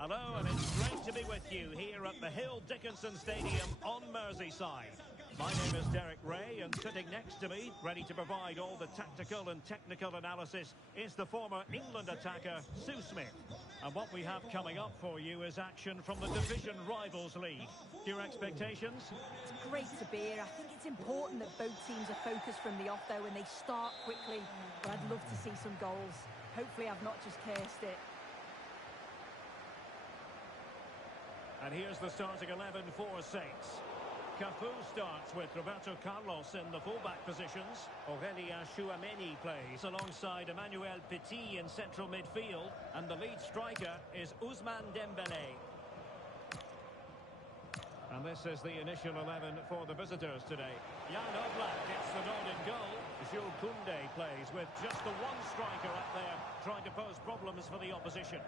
Hello, and it's great to be with you here at the Hill Dickinson Stadium on Merseyside. My name is Derek Ray, and sitting next to me, ready to provide all the tactical and technical analysis, is the former England attacker, Sue Smith. And what we have coming up for you is action from the Division Rivals League. Your expectations? It's great to be here. I think it's important that both teams are focused from the off, though, and they start quickly. But I'd love to see some goals. Hopefully I've not just cursed it. And here's the starting 11 for Saints. Cafu starts with Roberto Carlos in the fullback positions. Aurelien Chouameni plays alongside Emmanuel Petit in central midfield. And the lead striker is Ousmane Dembélé. And this is the initial 11 for the visitors today. Jan Oblak gets the nod in goal. Jules Koundé plays with just the one striker up there, trying to pose problems for the opposition.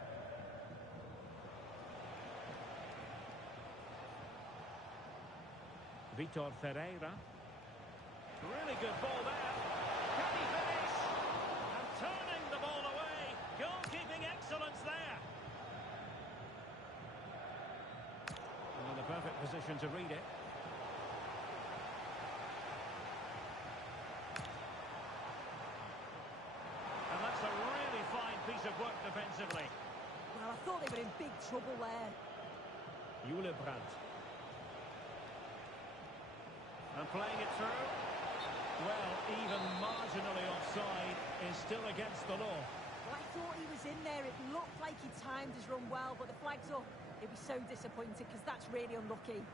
Vitor Ferreira. Really good ball there. Can he finish? And turning the ball away. Goalkeeping excellence there. And in the perfect position to read it. And that's a really fine piece of work defensively. Well, I thought they were in big trouble there. Hylebrandt. And playing it through. Well, even marginally offside is still against the law. Well, I thought he was in there. It looked like he timed his run well, but the flag's up. He'll be so disappointed because that's really unlucky.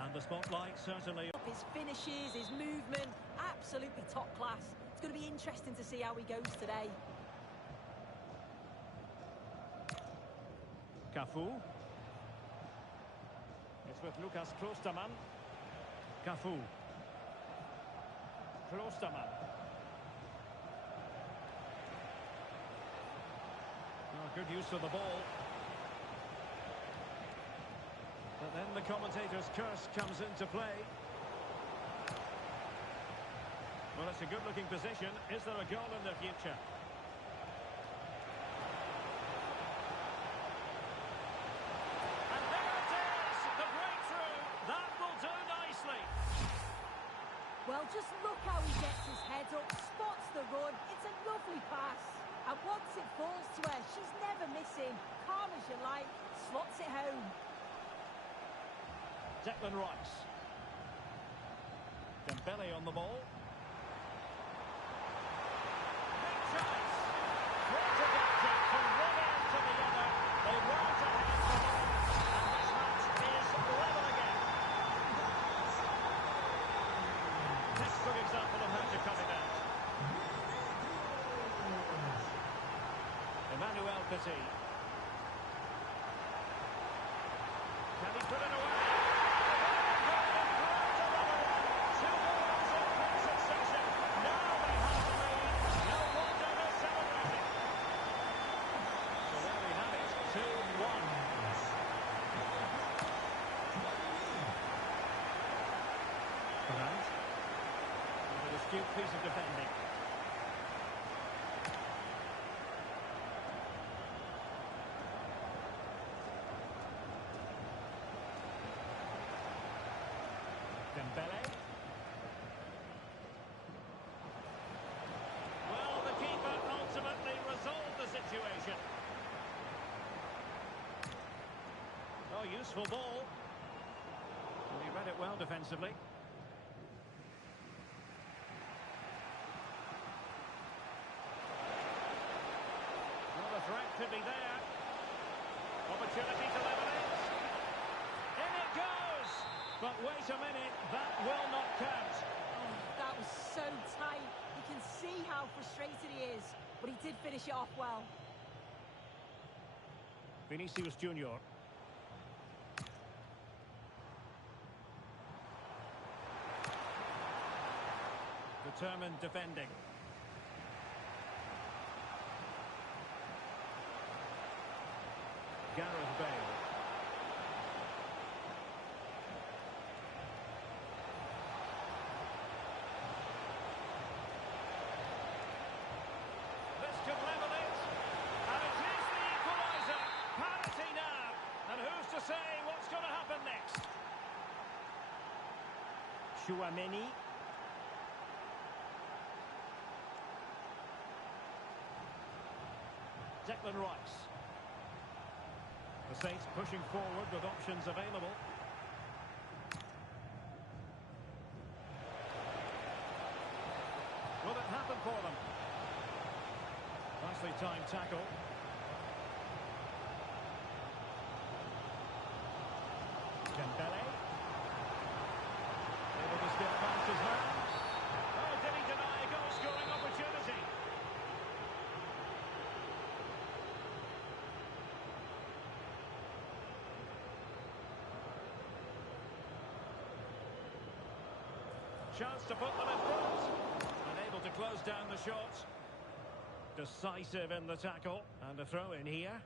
And the spotlight certainly. His finishes, his movement, absolutely top class. It's going to be interesting to see how he goes today. Cafu. It's with Lucas Klostermann. Cafu. Klostermann. Oh, good use of the ball. But then the commentator's curse comes into play. Well, it's a good-looking position. Is there a goal in the future? Well, just look how he gets his head up, spots the run. It's a lovely pass. And once it falls to her, she's never missing. Calm as you like, slots it home. Declan Rice. Dembele on the ball. Big chance. Great adapting from one end to the other. They weren't ahead for long. And this match is level again. Good example of how to cut it out. Emmanuel Petit. Can he put it away? Two goals in quick succession. Now they have the lead. No wonder they're celebrating. So there we have it. 2-1. Brandt. Astute piece of defending. Dembele. Well, the keeper ultimately resolved the situation. Oh, useful ball. Well, he read it well defensively. The threat could be there. Opportunity to level it. In it goes! But wait a minute, that will not count. Oh, that was so tight. You can see how frustrated he is, but he did finish it off well. Vinicius Junior. Determined defending. Gareth Bale. This could level it. Chouameni. Declan Rice. The Saints pushing forward with options available. Will it happen for them? Nicely timed tackle. Dembele. Able to skip past his man. Oh, did he deny a goal-scoring opportunity? Chance to put them in front. Unable to close down the shots. Decisive in the tackle. And a throw in here.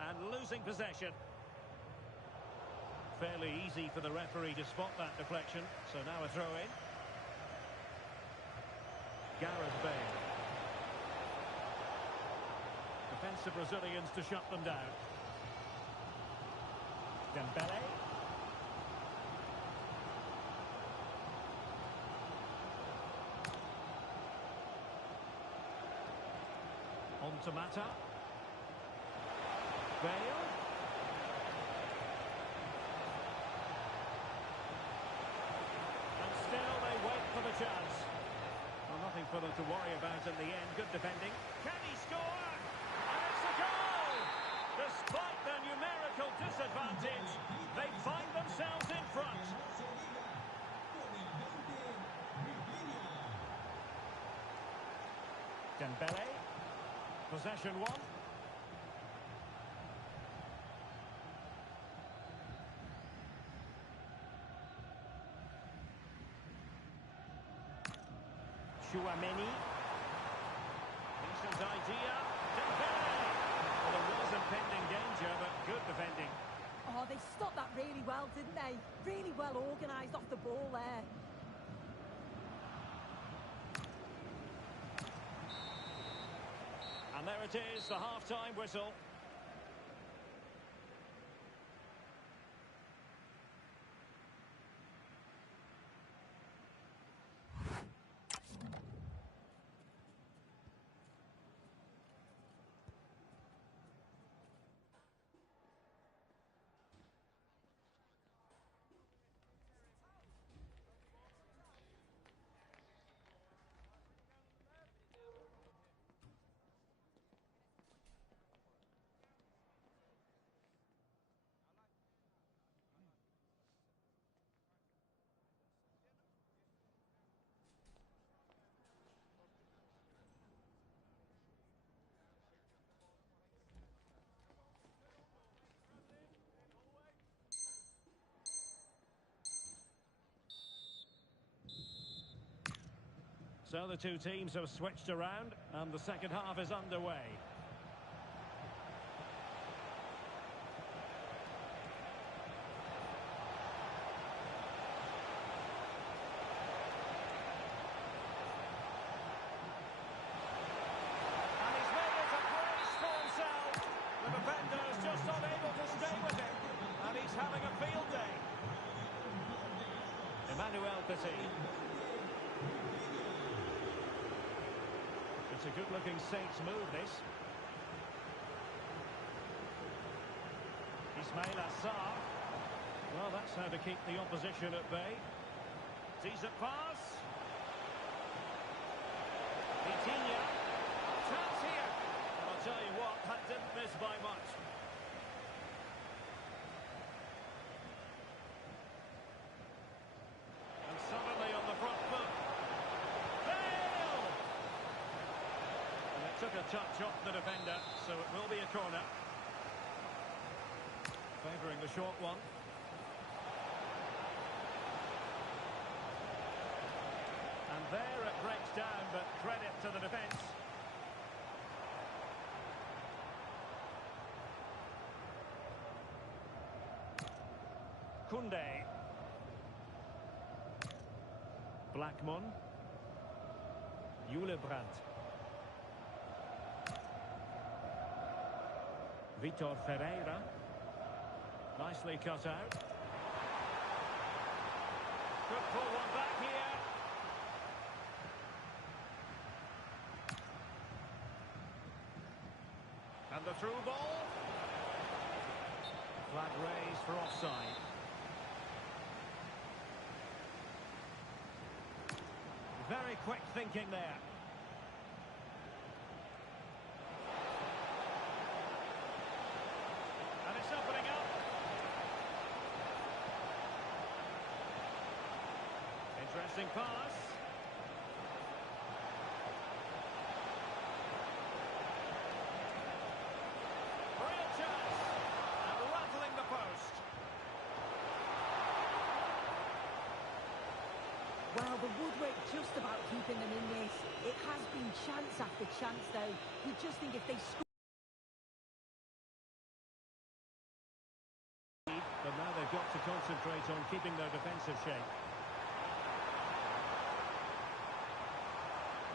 And losing possession. Fairly easy for the referee to spot that deflection. So now a throw in. Gareth Bale. Defensive Brazilians to shut them down. Dembele. On to Mata. Bale. And still they wait for the chance. Well, nothing for them to worry about in the end. Good defending. Can he score? And it's a goal! Despite their numerical disadvantage, they find themselves in front. Dembele. Possession one. Chouameni. Decent idea. Dembele. Well, there was impending danger, but good defending. Oh, they stopped that really well, didn't they? Really well organised off the ball there. And there it is, the half-time whistle. So the two teams have switched around, and the second half is underway. And he's made it a brace for himself. The defender is just unable to stay with him, and he's having a field day. Emmanuel Petit. It's a good-looking Saints move, this. Ismail Assar. Well, that's how to keep the opposition at bay. Decent pass. Vitinha. Chance here. And I'll tell you what, that didn't miss by much. And suddenly on the front foot. Took a touch off the defender, so it will be a corner. Favouring the short one. And there it breaks down, but credit to the defence. Koundé. Blackmon. Hylebrandt. Vitor Ferreira. Nicely cut out. Could pull one back here. And the through ball. Flag raised for offside. Very quick thinking there. And it's opening up. Interesting pass. Real chance. And rattling the post. Well, the woodwork just about keeping them in this. It has been chance after chance, though. You just think if they score... But now they've got to concentrate on keeping their defensive shape.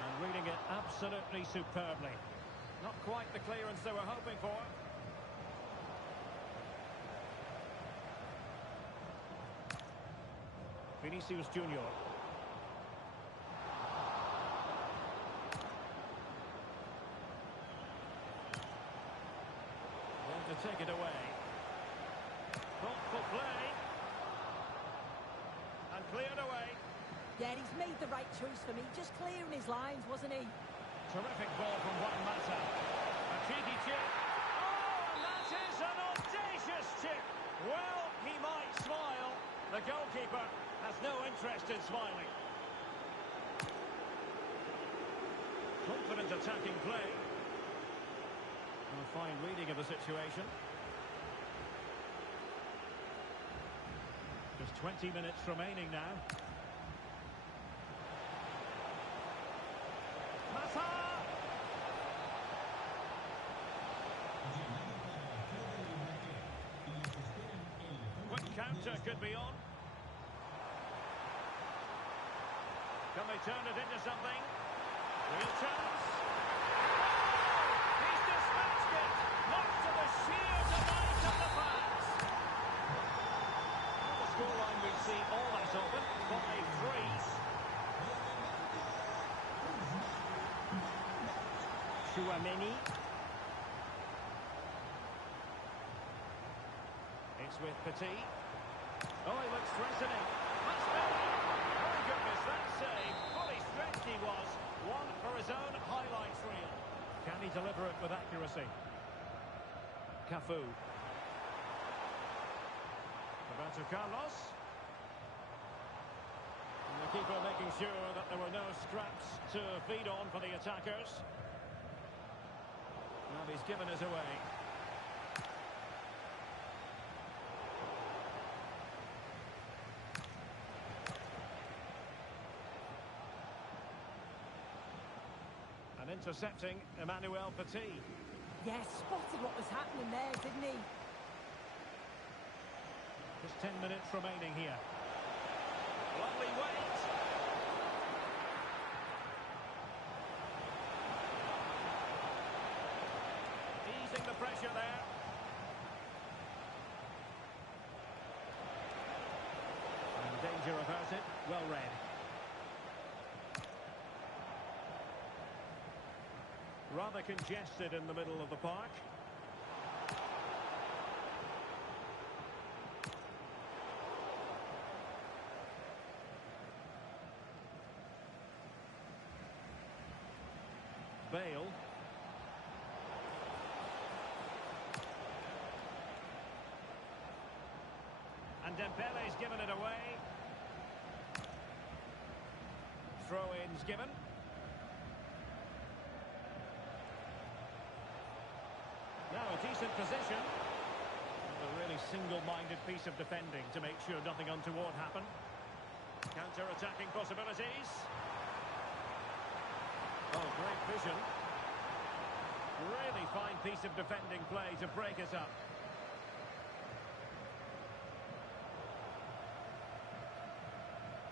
And reading it absolutely superbly. Not quite the clearance they were hoping for. Vinicius Junior. To take it away. Thoughtful play. And cleared away. Yeah, he's made the right choice for me. Just clearing his lines, wasn't he? Terrific ball from Juan Mata. A cheeky chip. Oh, and that is an audacious chip. Well, he might smile. The goalkeeper has no interest in smiling. Confident attacking play. A fine reading of the situation. Just 20 minutes remaining now. Mata! Quick counter could be on. Can they turn it into something? Real chance. Much to the sheer delight of the fans. Not a scoreline we see all that often. 5-3. Chouameni. It's with Petit. Oh, he looks threatening. That's better. Oh, goodness, that save. Fully stretched he was. One for his own highlights reel. Can he deliver it with accuracy? Cafu. Roberto Carlos. And the keeper making sure that there were no scraps to feed on for the attackers. Well, he's given us away. And intercepting Emmanuel Petit. Yeah, spotted what was happening there, didn't he? Just 10 minutes remaining here. Lovely weight. Easing the pressure there. And danger averted. Well read. Rather congested in the middle of the park. Bale. And Dembele's given it away. Throw-ins given. Now a decent position. A really single-minded piece of defending to make sure nothing untoward happened. Counter-attacking possibilities. Oh, great vision. Really fine piece of defending play to break us up.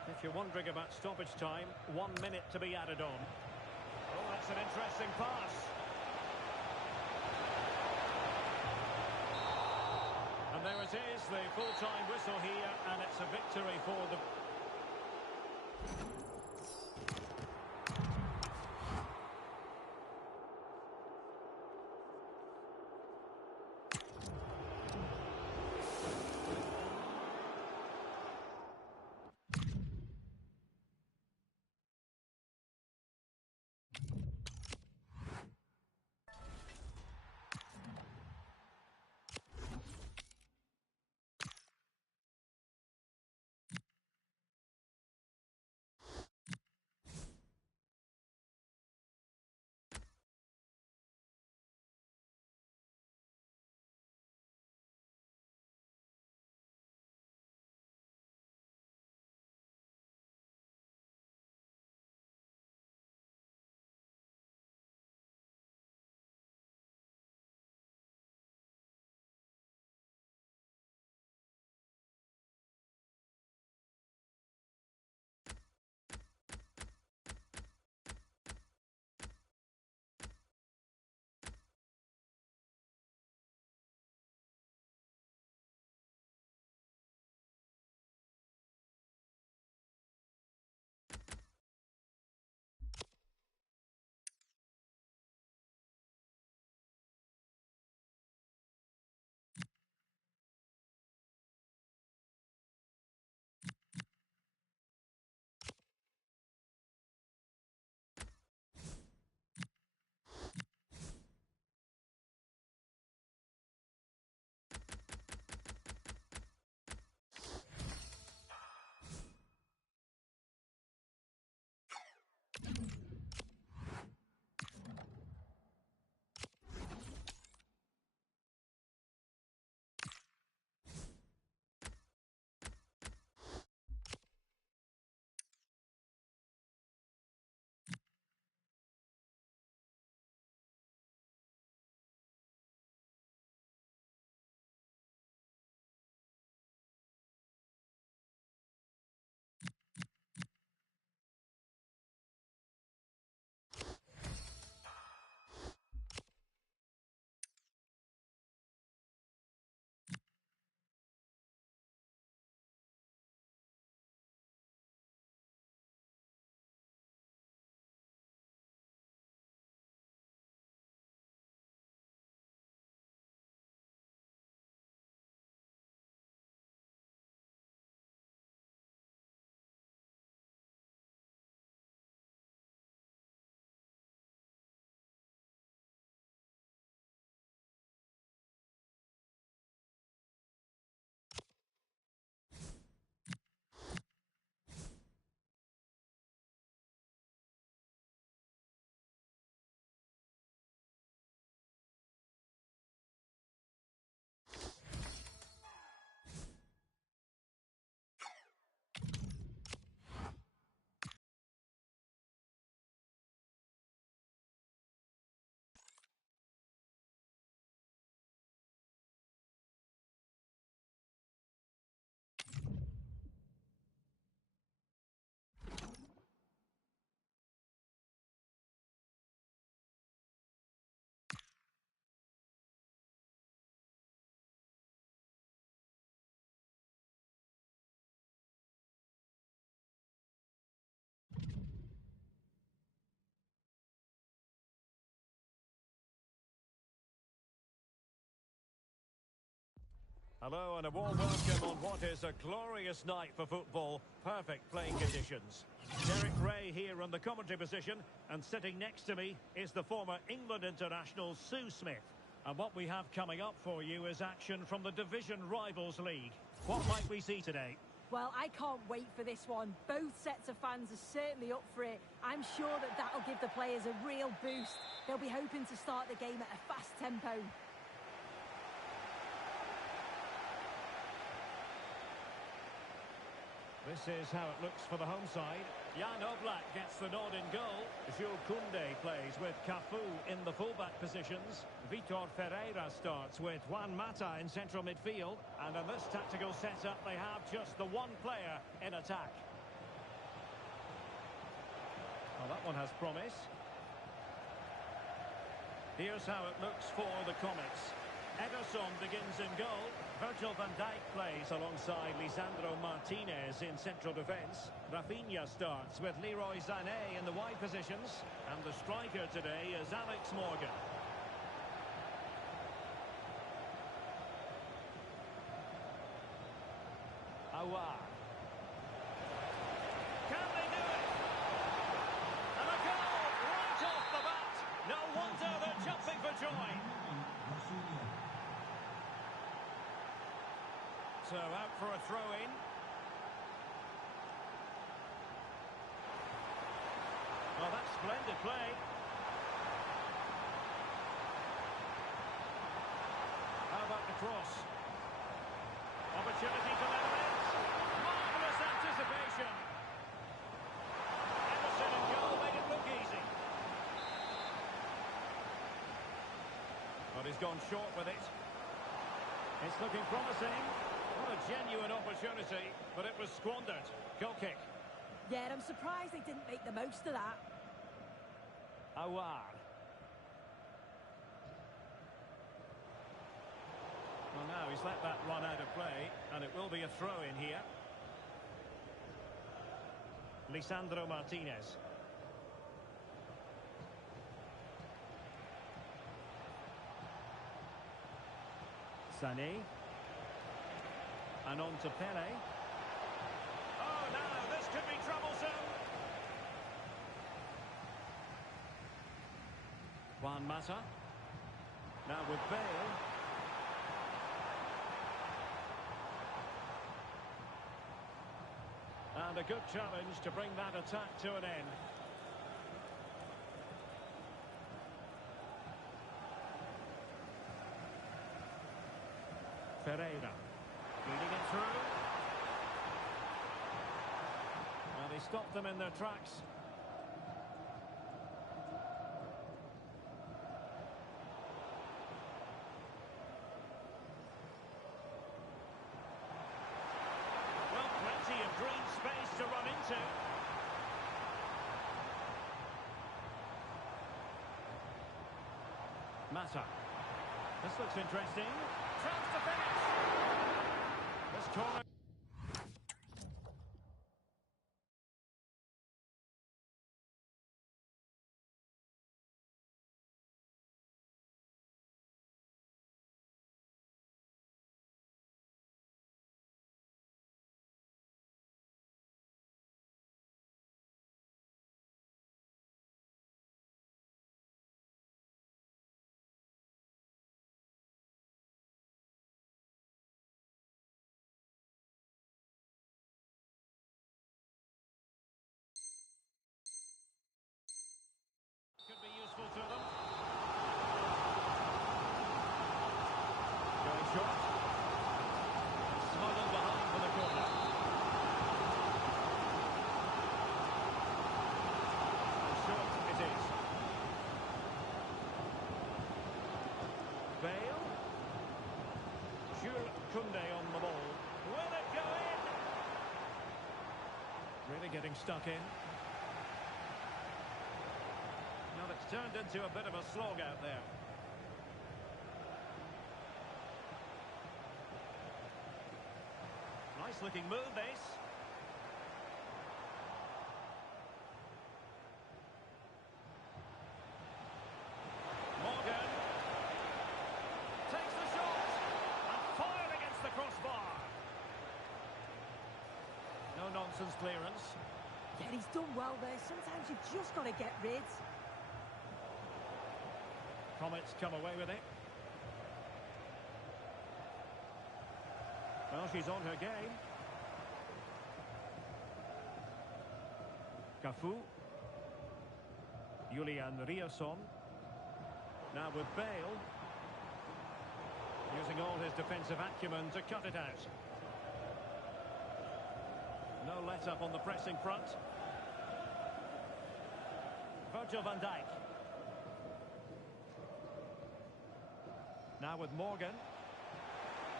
If you're wondering about stoppage time, 1 minute to be added on. Oh, that's an interesting pass. And there it is, the full-time whistle here, and it's a victory for the... Hello and a warm welcome on what is a glorious night for football. Perfect playing conditions. Derek Ray here on the commentary position, and sitting next to me is the former England international Sue Smith. And what we have coming up for you is action from the Division Rivals League. What might we see today? Well, I can't wait for this one. Both sets of fans are certainly up for it. I'm sure that that'll give the players a real boost. They'll be hoping to start the game at a fast tempo. This is how it looks for the home side. Jan Oblak gets the nod in goal. Jules Koundé plays with Cafu in the fullback positions. Vitor Ferreira starts with Juan Mata in central midfield. And in this tactical setup, they have just the one player in attack. Well, that one has promise. Here's how it looks for the Comets. Ederson begins in goal. Virgil van Dijk plays alongside Lisandro Martinez in central defence. Rafinha starts with Leroy Sané in the wide positions. And the striker today is Alex Morgan. Aouar. Can they do it? And a goal right off So out for a throw-in. Well, that's splendid play. How about the cross? Opportunity to level it. Marvellous anticipation. Emerson and goal made it look easy. But he's gone short with it. It's looking promising. What a genuine opportunity, but it was squandered. Goal kick. Yeah, I'm surprised they didn't make the most of that. Awar. Well, now he's let that run out of play, and it will be a throw-in here. Lisandro Martinez. Sané. And on to Pele. Oh, now this could be troublesome. Juan Mata. Now with Bale. And a good challenge to bring that attack to an end. Ferreira. Feeding it through. And he stopped them in their tracks. Well, plenty of green space to run into. Mata. This looks interesting. Chance to finish. This corner. Could be useful to them. Going short. Smuggled behind for the corner. And short it is. Bale. Jules Koundé on the ball. Will it go in? Really getting stuck in. Well, it's turned into a bit of a slog out there. Nice looking move, this. Morgan. Takes the shot. And fired against the crossbar. No nonsense clearance. Yeah, he's done well there. Sometimes you've just got to get rid. Comets come away with it. Well, she's on her game. Cafu. Julian Riasson. Now with Bale. Using all his defensive acumen to cut it out. No let-up on the pressing front. Virgil van Dijk. Now with Morgan.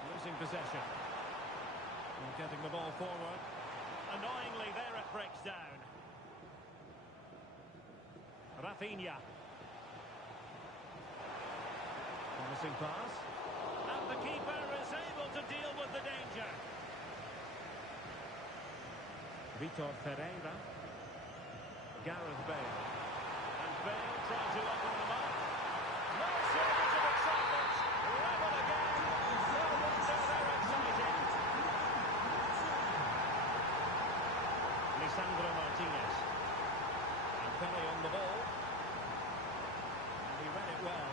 Losing possession. And getting the ball forward. Annoyingly, there it breaks down. Rafinha. Promising pass. And the keeper is able to deal with the danger. Vitor Pereira. Gareth Bale. And Bale trying to open them up. No shortage of excitement. Level again. No wonder they're excited. Lisandro Martinez. And Pele on the ball. And he read it well.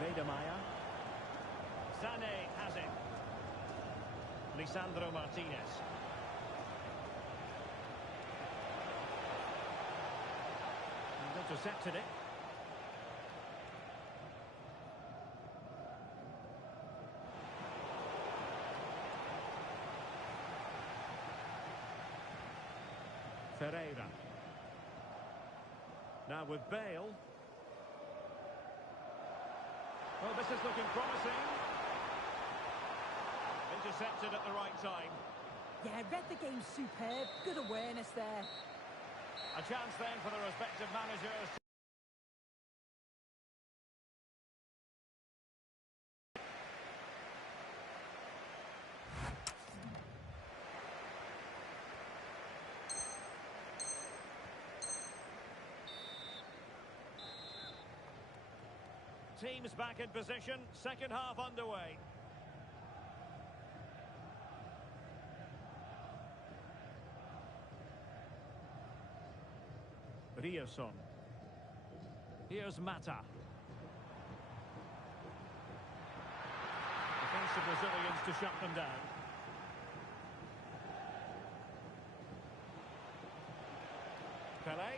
Vedemaya. Sané has it. Lisandro Martinez. And intercepted it. Ferreira. Now with Bale. Well, this is looking promising. Intercepted at the right time. Yeah, read the game superb. Good awareness there. A chance then for the respective managers. Teams back in position, second half underway. Rierson. Here's Mata. Defensive Brazilians to shut them down. Pelé.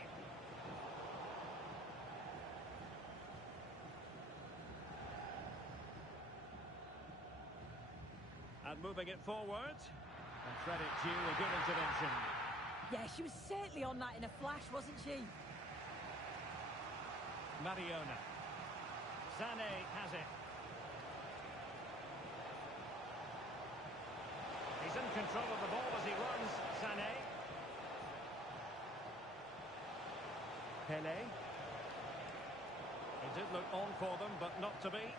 And moving it forward. And credit due, a good intervention. Yeah, she was certainly on that in a flash, wasn't she? Mariona. Sané has it. He's in control of the ball as he runs. Sané. Pelé. It did look on for them, but not to be.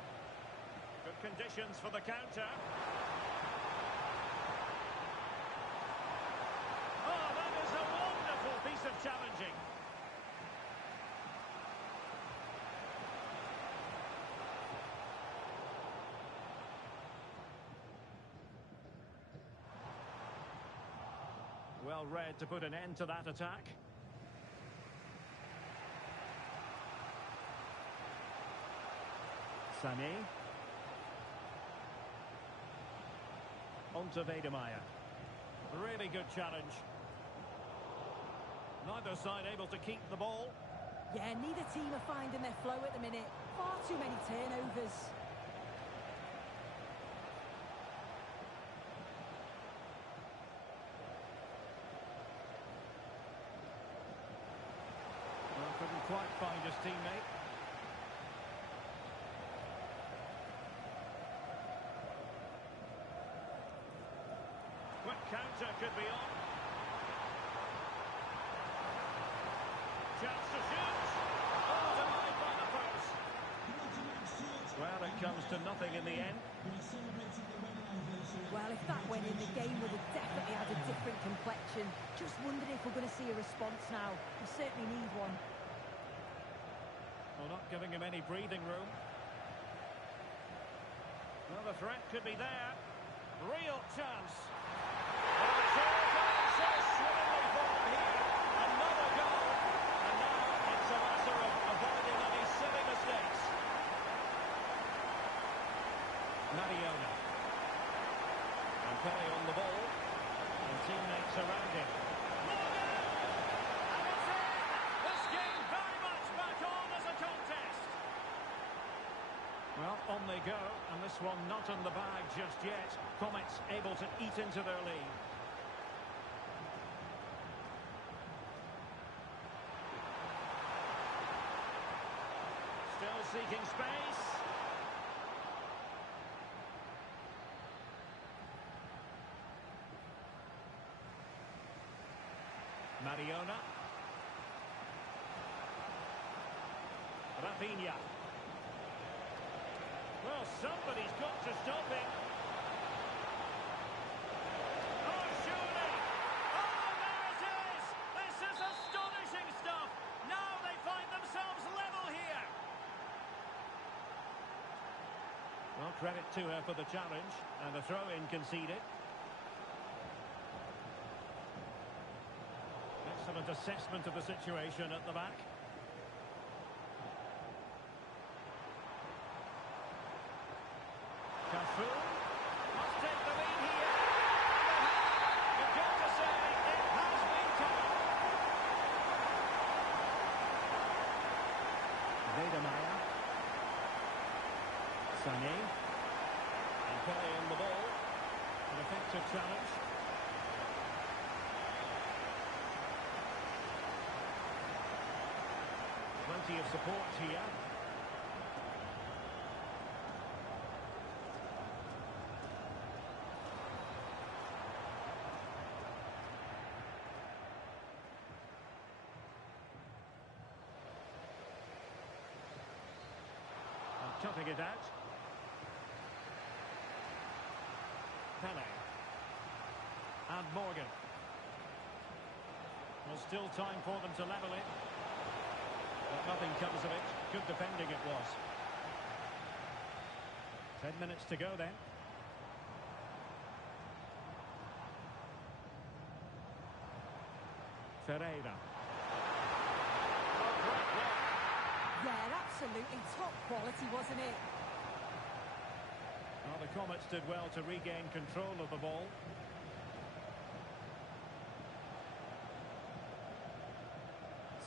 Good conditions for the counter. Oh, that is a wonderful piece of challenging. Well read to put an end to that attack. Sané. On to Vedemaya. Really good challenge. Neither side able to keep the ball. Yeah, neither team are finding their flow at the minute. Far too many turnovers. Well, couldn't quite find his teammate. Quick counter could be on. Chance to shoot. Oh, denied by the post. Well, it comes to nothing in the end. Well, if that went in, the game would have definitely had a different complexion. Just wondering if we're going to see a response now. We certainly need one. Well, not giving him any breathing room. Well, the threat could be there. Real chance. Well, it's all gone so swimmingly for them here. Another goal. And now it's a matter of avoiding any silly mistakes. Mariona. And Pelé on the ball. And teammates around him. Morgan! And it's in! This game very much back on as a contest. Well, on they go, and this one not in the bag just yet. Comets able to eat into their lead. Still seeking space. Mariona. Rafinha. Well, somebody's got to stop him. Oh, surely! Oh, there it is! This is astonishing stuff! Now they find themselves level here! Well, credit to her for the challenge, and a throw-in conceded. Excellent assessment of the situation at the back. Sané. And playing the ball. An effective challenge. Plenty of support here. Cutting it out. Pele. And Morgan. Well, still time for them to level it. But nothing comes of it. Good defending it was. 10 minutes to go then. Ferreira. Yeah, absolutely top quality, wasn't it? Well, the Comets did well to regain control of the ball.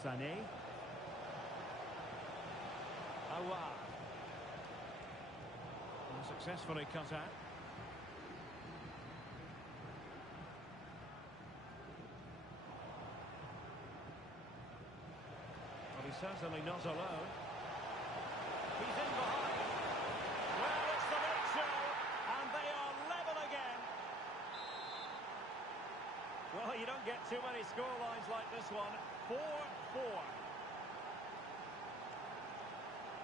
Sané. Aouar. Successfully cut out. Well, he's certainly not alone. He's in behind. Well, it's the big show, and they are level again. Well, you don't get too many scorelines like this one. 4-4.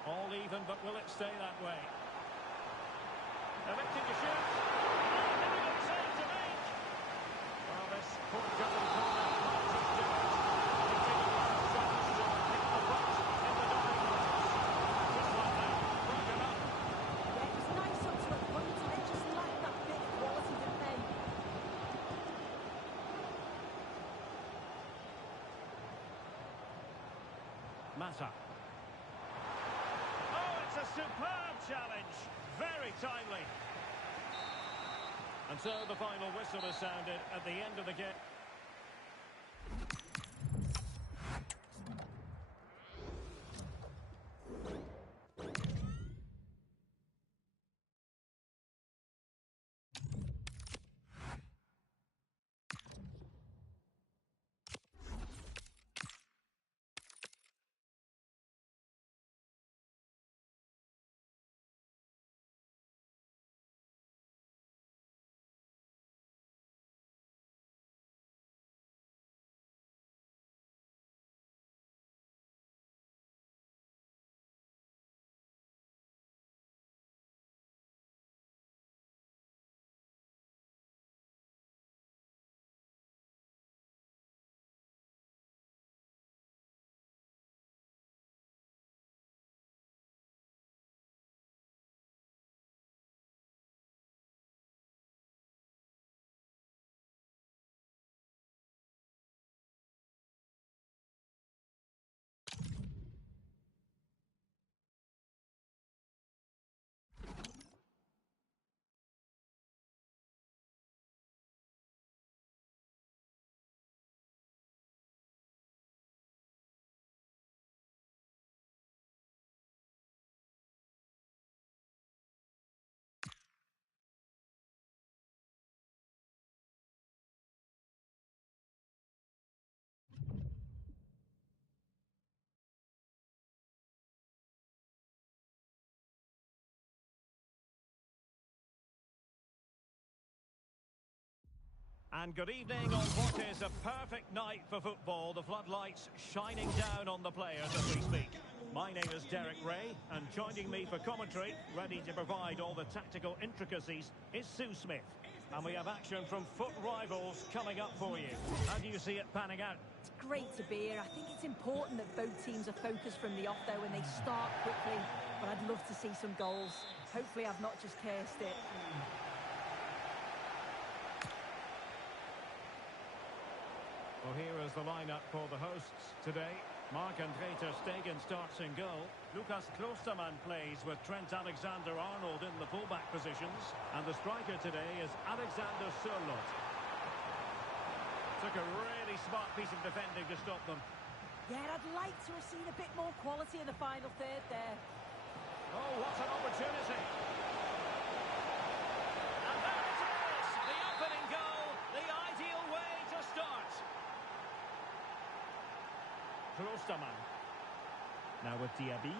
All even, but will it stay that way? Electing to shoot. Difficult save to make. Well, this forthcoming corner might just do it. Continuing to chance to hit the front in the diving box. Just like that, broken up. Yeah, it was nice up to a point, and they just lacked that bit of quality, didn't they? Mata. Oh, it's a superb challenge. Very timely. And so the final whistle is sounded at the end of the game. And good evening on what is a perfect night for football. The floodlights shining down on the players as we speak. My name is Derek Ray, and joining me for commentary, ready to provide all the tactical intricacies, is Sue Smith. And we have action from foot rivals coming up for you. How do you see it panning out? It's great to be here. I think it's important that both teams are focused from the off, though, when they start quickly. But I'd love to see some goals. Hopefully I've not just cursed it. Well, here is the lineup for the hosts today. Marc-Andre ter Stegen starts in goal. Lucas Klostermann plays with Trent Alexander-Arnold in the fullback positions. And the striker today is Alexander Sørloth. Took a really smart piece of defending to stop them. Yeah, I'd like to have seen a bit more quality in the final third there. Oh, what an opportunity. Klostermann. Now with Diaby.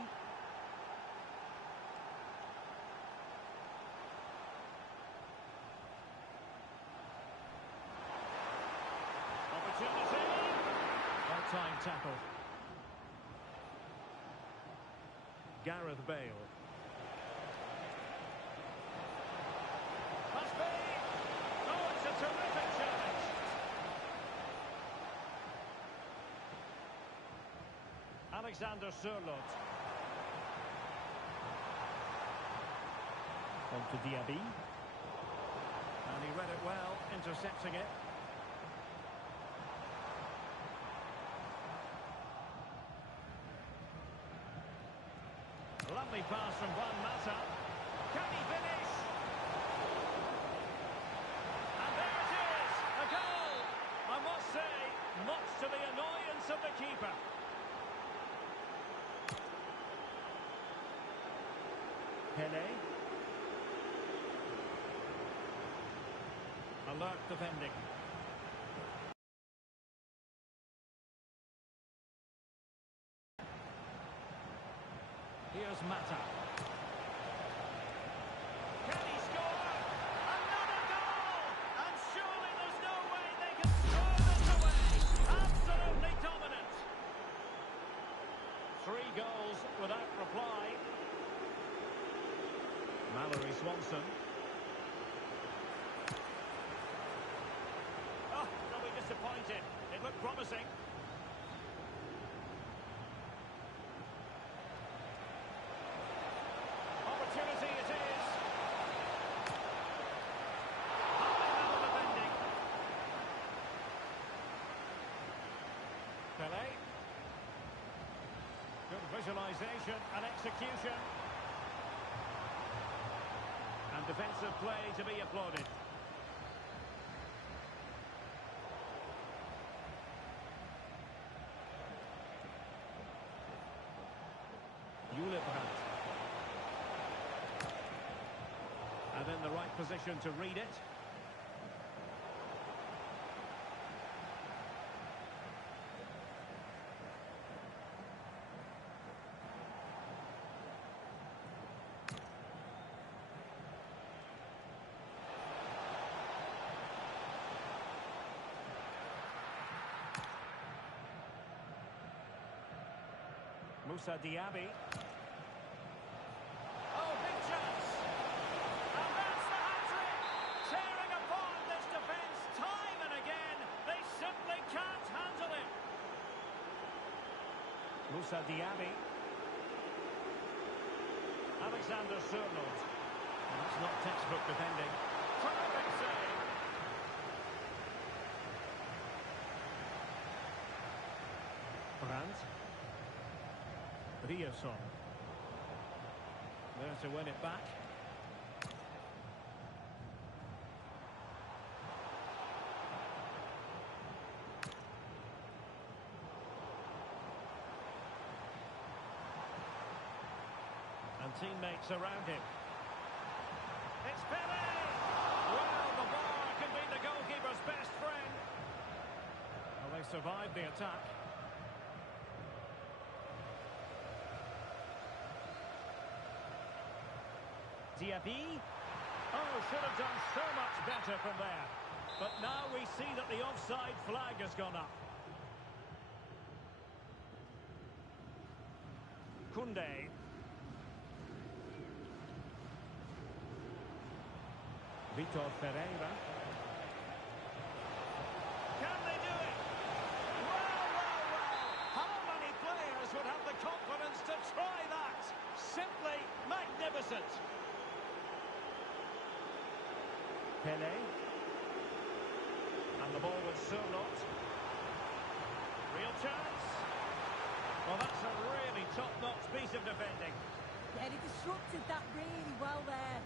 Opportunity. Well-timed tackle. Gareth Bale. Must be. Oh, it's a terrific challenge. Alexander Sørloth. On to Diaby. And he read it well, intercepting it. Lovely pass from Juan Mata. Can he finish? And there it is, a goal. I must say, much to the annoyance of the keeper. Pele. Alert defending. Here's Mata. Can he score? Another goal! And surely there's no way they can throw this away. Absolutely dominant. 3 goals without reply. Mallory Swanson. Oh, they'll be disappointed. It looked promising. Opportunity it is. High-level defending. Pele. Good visualisation and execution. And defensive play to be applauded. Ulibrandt. And in the right position to read it. Moussa Diaby. Oh, big chance! And that's the hat-trick! Tearing apart this defence time and again. They simply can't handle it. Moussa Diaby. Alexander Sørloth. And that's not textbook defending. Terrific save. Brandt. Ryerson. There to win it back. And teammates around him. It's Pele! Well, the bar can be the goalkeeper's best friend. Well, they survived the attack. Diaby. Oh, should have done so much better from there. But now we see that the offside flag has gone up. Koundé. Vitor Ferreira. Can they do it? Well. How many players would have the confidence to try that? Simply magnificent. Pele. And the ball with Sørloth. Real chance. Well, that's a really top-notch piece of defending. Yeah, he disrupted that really well there.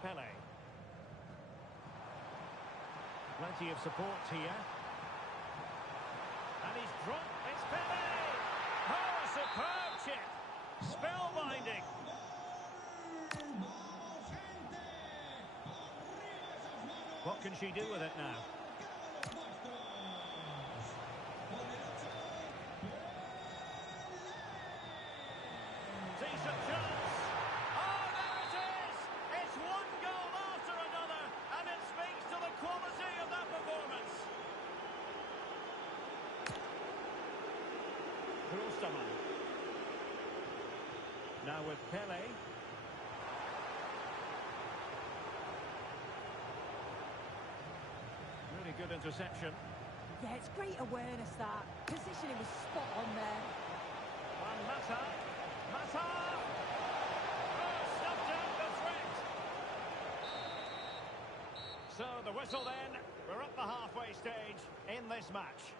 Pele. Plenty of support here. And he's dropped. It's Pele! Oh, a superb chip! Spellbinding! What can she do with it now? Decent chance. Oh, there it is! It's one goal after another, and it speaks to the quality of that performance. Klostermann. Now with Pele. Really good interception. Yeah, it's great awareness, that. Positioning was spot on there. And Mata. Mata! Oh, stuffed out the threat. So the whistle then. We're at the halfway stage in this match.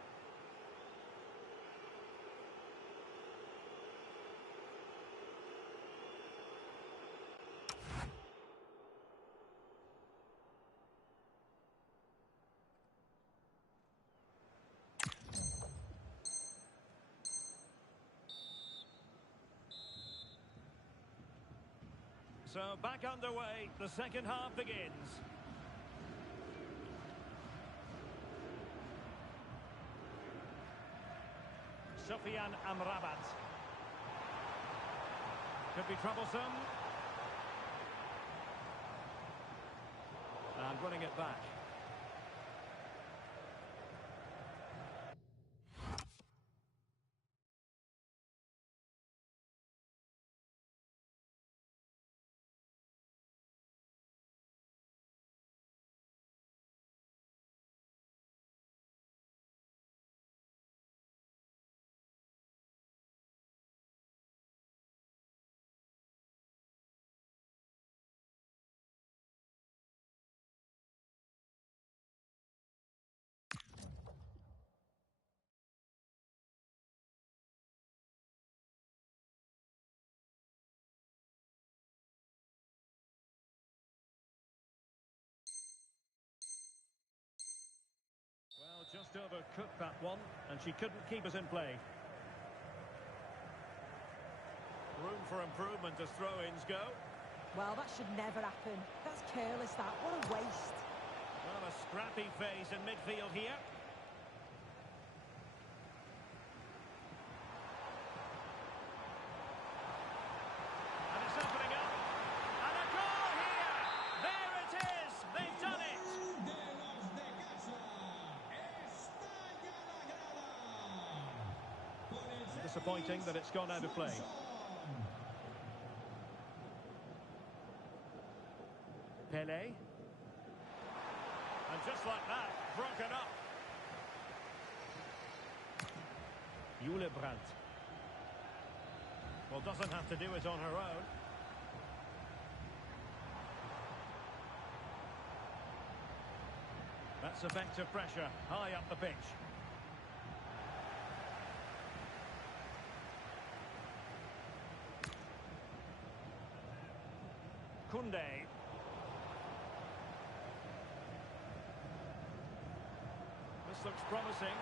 So back underway, the second half begins. Sofyan Amrabat. Could be troublesome. And winning it back. Well, just overcooked that one, and she couldn't keep us in play. Room for improvement as throw-ins go. Well, that should never happen. That's careless, that. What a waste. Well, a scrappy phase in midfield here. And it's opening up. And a goal here! There it is! They've done it! Disappointing that it's gone out of play. Pele. And just like that, broken up. Hylebrandt. Well, doesn't have to do it on her own. That's effective pressure, high up the pitch. Koundé. This looks promising.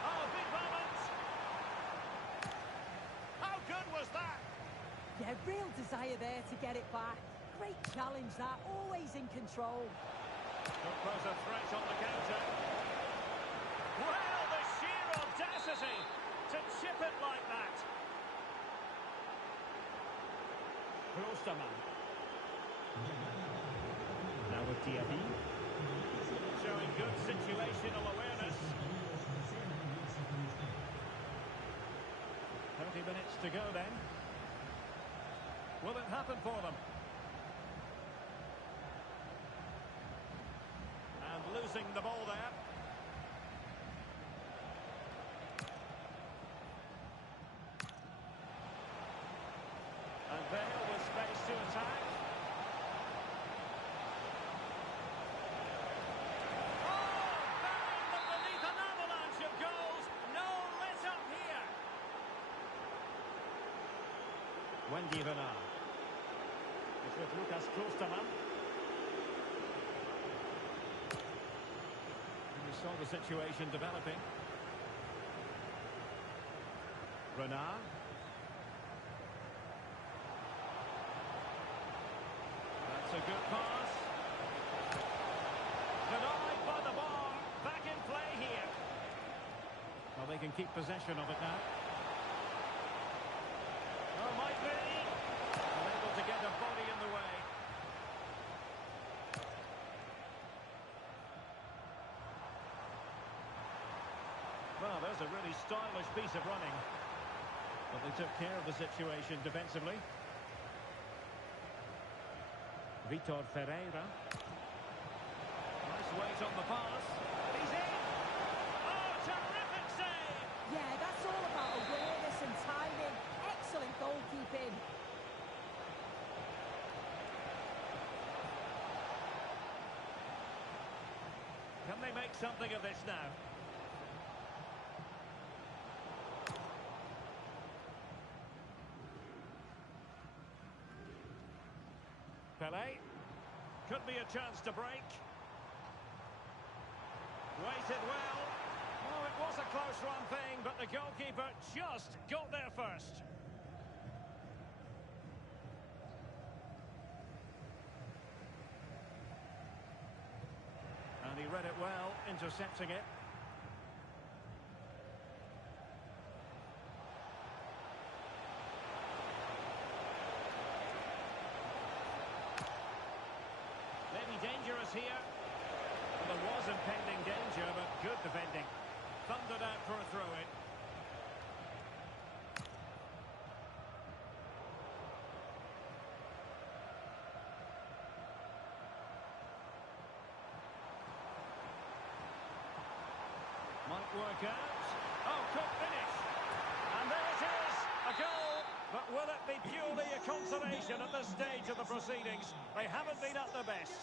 Oh, big moment! How good was that? Yeah, real desire there to get it back. Great challenge, that. Always in control. Could pose a threat on the counter. Well, the sheer audacity to chip it like that. Klostermann. Now with Diaby. Showing good situational awareness. 30 minutes to go then. Will it happen for them? And losing the ball there. And there was space to attack. Wendy Renard. It's with Lucas Klostermann. And we saw the situation developing. Renard. pass. Denied by the bar. Back in play here. Well, they can keep possession of it now. Oh, might be. Unable to get a body in the way. Well, there's a really stylish piece of running. But they took care of the situation defensively. Vitor Ferreira. Nice weight on the pass. He's in! Oh, terrific save! Yeah, that's all about awareness and timing. Excellent goalkeeping. Can they make something of this now? Pelé. Could be a chance to break. Waited well. Oh, it was a close run thing, but the goalkeeper just got there first. And he read it well, intercepting it. Maybe dangerous here. Well, there was impending danger, but good defending. Thundered out for a throw-in. Might work out. Oh, could finish. And there it is, a goal. But will it be purely a consolation at this stage of the proceedings? They haven't been at their best.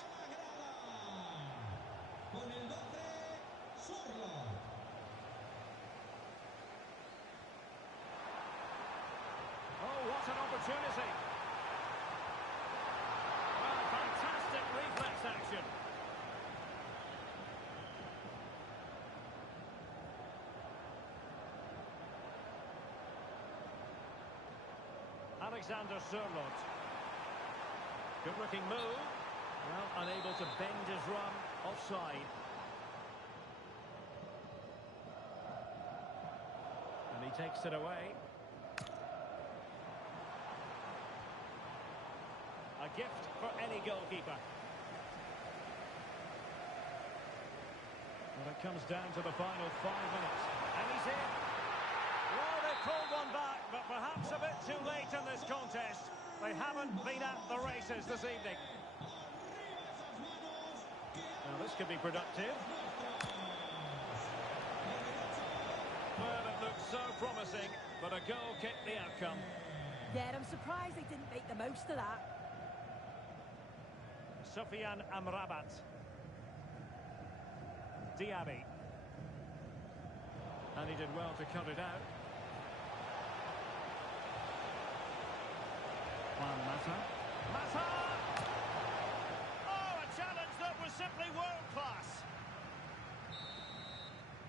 Oh, what an opportunity. Well, fantastic reflex action. Alexander Sørloth. Good-looking move. Well, unable to bend his run. Offside. And he takes it away. A gift for any goalkeeper. Well, it comes down to the final 5 minutes. And he's in. Well, they've pulled one back, but perhaps a bit too late in this contest. They haven't been at the races this evening. Now, this could be productive. Well, it looks so promising, but a goal kicked the outcome. Yeah, I'm surprised they didn't make the most of that. Sofyan Amrabat. Diaby. And he did well to cut it out. Juan Mata. Mata! Oh, a challenge that was simply world-class.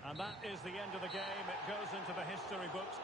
And that is the end of the game. It goes into the history books.